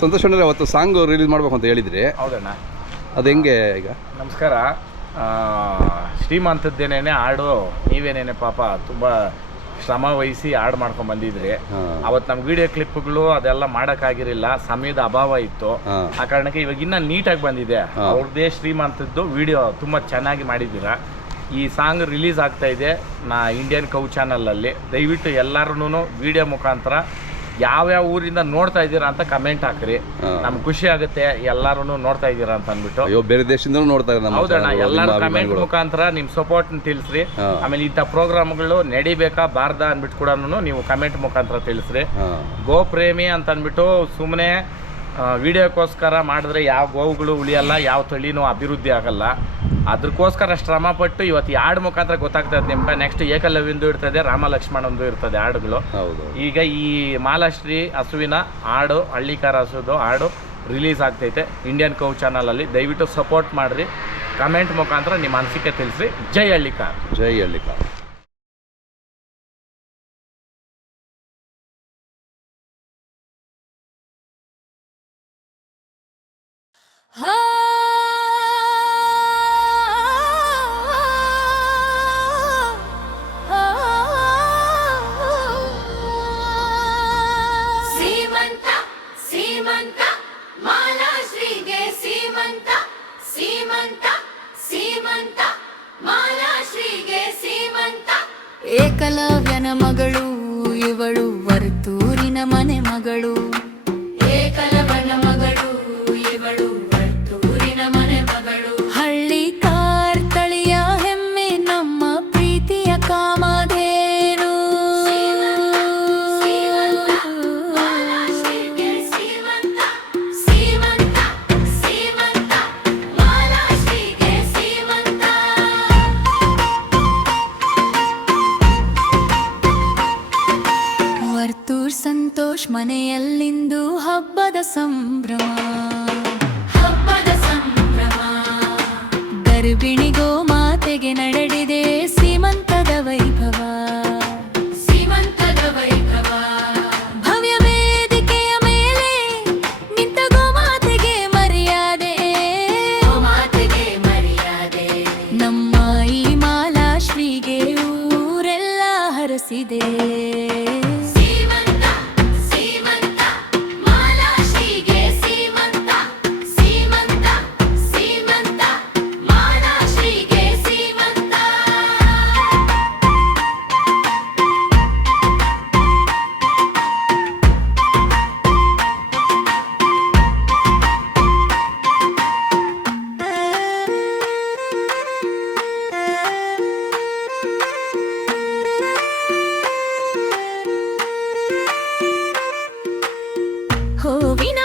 ಸಂತೋಷ್ ಅಣ್ಣರೇ, ಅವತ್ತು song release ಮಾಡಬೇಕು ಅಂತ ಹೇಳಿದ್ರಿ. ಹೌದಣ್ಣ. ಅದು ಹೆಂಗೆ ಈಗ? ನಮಸ್ಕಾರ. ಶ್ರೀಮಂತದ್ದೇನೇನೆ ಹಾಡು ನೀವೇನೇನೆ ಪಾಪ ತುಂಬ ಶ್ರಮ ವಹಿಸಿ ಹಾಡು ಮಾಡ್ಕೊಂಡು ಬಂದಿದ್ರಿ. ಅವತ್ತು ನಮ್ಮ ವಿಡಿಯೋ ಕ್ಲಿಪ್ಗಳು ಅದೆಲ್ಲ ಮಾಡೋಕ್ಕಾಗಿರಲಿಲ್ಲ, ಸಮಯದ ಅಭಾವ ಇತ್ತು. ಆ ಕಾರಣಕ್ಕೆ ಇವಾಗ ಇನ್ನೂ ನೀಟಾಗಿ ಬಂದಿದೆ. ಅವ್ರದ್ದೇ ಶ್ರೀಮಂತದ್ದು ವಿಡಿಯೋ ತುಂಬ ಚೆನ್ನಾಗಿ ಮಾಡಿದ್ದೀರಾ. ಈ ಸಾಂಗ್ ರಿಲೀಸ್ ಆಗ್ತಾ ಇದೆ ಇಂಡಿಯನ್ ಕೌ ಚಾನಲಲ್ಲಿ. ದಯವಿಟ್ಟು ಎಲ್ಲರೂ ವಿಡಿಯೋ ಮುಖಾಂತರ ಯಾವ್ಯಾವ ಊರಿಂದ ನೋಡ್ತಾ ಇದ್ದೀರಾ ಅಂತ ಕಮೆಂಟ್ ಹಾಕ್ರಿ. ನಮ್ಗೆ ಖುಷಿ ಆಗುತ್ತೆ ಎಲ್ಲರೂ ನೋಡ್ತಾ ಇದ್ದೀರಾ ಅಂತ ಅಂದ್ಬಿಟ್ಟು. ಅಯ್ಯೋ, ಬೇರೆ ದೇಶದಿಂದ ನೋಡ್ತಾ ಇದ್ದಾರೆ. ಹೌದಣ್ಣ, ಎಲ್ಲರೂ ಕಮೆಂಟ್ ಮುಖಾಂತರ ನಿಮ್ಮ ಸಪೋರ್ಟ್ ತಿಳಿಸ್ರಿ. ಆಮೇಲೆ ಇಂಥ ಪ್ರೋಗ್ರಾಮ್ಗಳು ನಡಿಬೇಕಾ ಬಾರ್ದ ಅಂದ್ಬಿಟ್ಟು ಕೂಡ ನೀವು ಕಮೆಂಟ್ ಮುಖಾಂತರ ತಿಳಿಸ್ರಿ. ಗೋ ಪ್ರೇಮಿ ಅಂತ ಅಂದ್ಬಿಟ್ಟು ಸುಮ್ಮನೆ ವಿಡಿಯೋಕ್ಕೋಸ್ಕರ ಮಾಡಿದ್ರೆ ಯಾವ ಗೋವುಗಳು ಉಳಿಯಲ್ಲ, ಯಾವ ತಳಿನೂ ಅಭಿವೃದ್ಧಿ ಆಗಲ್ಲ. ಅದಕ್ಕೋಸ್ಕರ ಶ್ರಮಪಟ್ಟು ಇವತ್ತು ಈ ಹಾಡು ಮುಖಾಂತರ ಗೊತ್ತಾಗ್ತದೆ ನಿಮ್ಗೆ. ನೆಕ್ಸ್ಟ್ ಏಕಲವ್ಯಂದು ಇರ್ತದೆ, ರಾಮ ಲಕ್ಷ್ಮಣಂದು ಇರ್ತದೆ ಹಾಡುಗಳು. ಈಗ ಈ ಮಾಲಾಶ್ರೀ ಹಸುವಿನ ಹಾಡು, ಹಳ್ಳಿಕಾರ ಹಸುದು ಹಾಡು ರಿಲೀಸ್ ಆಗ್ತೈತೆ ಇಂಡಿಯನ್ ಕೌ ಚಾನಲಲ್ಲಿ. ದಯವಿಟ್ಟು ಸಪೋರ್ಟ್ ಮಾಡಿರಿ. ಕಮೆಂಟ್ ಮುಖಾಂತರ ನಿಮ್ಮ ಅನಿಸಿಕೆ ತಿಳಿಸ್ರಿ. ಜೈ ಹಳ್ಳಿಕಾರ. ಜೈ ಹಳ್ಳಿಕಾರ. ಸೀಮಂತ ಸೀಮಂತ ಮಾಲಾಶ್ರೀಗೆ ಸೀಮಂತ ಸೀಮಂತ ಸೀಮಂತ ಮಾಲಾಶ್ರೀಗೆ ಸೀಮಂತ. ಏಕಲವ್ಯನ ಮಗಳು ಇವಳು, ವರ್ತೂರಿನ ಮನೆ ಮಗಳು. ಏಕಲವ್ಯನ ಮಗಳು ಇವಳು, ವರ್ತೂರಿನ ಮನೆ ಮಗಳು. ಹಳ್ಳಿ ಕಾರ್ ತಳಿಯ ಹೆಮ್ಮೆ, ನಮ್ಮ ಪ್ರೀತಿಯ ಕಾಮಧೇನು. ವರ್ತೂರ್ ಸಂತೋಷ್ ಮನೆಯಲ್ಲಿಂದು ಹಬ್ಬದ ಸಂಭ್ರಮ, ಹಬ್ಬದ ಸಂಭ್ರಮ. ಗರ್ಭಿಣಿಗೋ ಮಾತೆಗೆ ನಡೆದಿದೆ ಸೀಮಂತದ ವೈಭವ, ಸೀಮಂತದ ವೈಭವ. ಭವ್ಯ ವೇದಿಕೆಯ ಮೇಲೆ ನಿಂತ ಗೋಮಾತೆಗೆ ಮರ್ಯಾದೆ, ಗೋಮಾತೆಗೆ ಮರ್ಯಾದೆ. ನಮ್ಮ ಈ ಮಾಲಾಶ್ರೀಗೆ ಊರೆಲ್ಲ ಹರಸಿದೆ. ಹೂವಿನ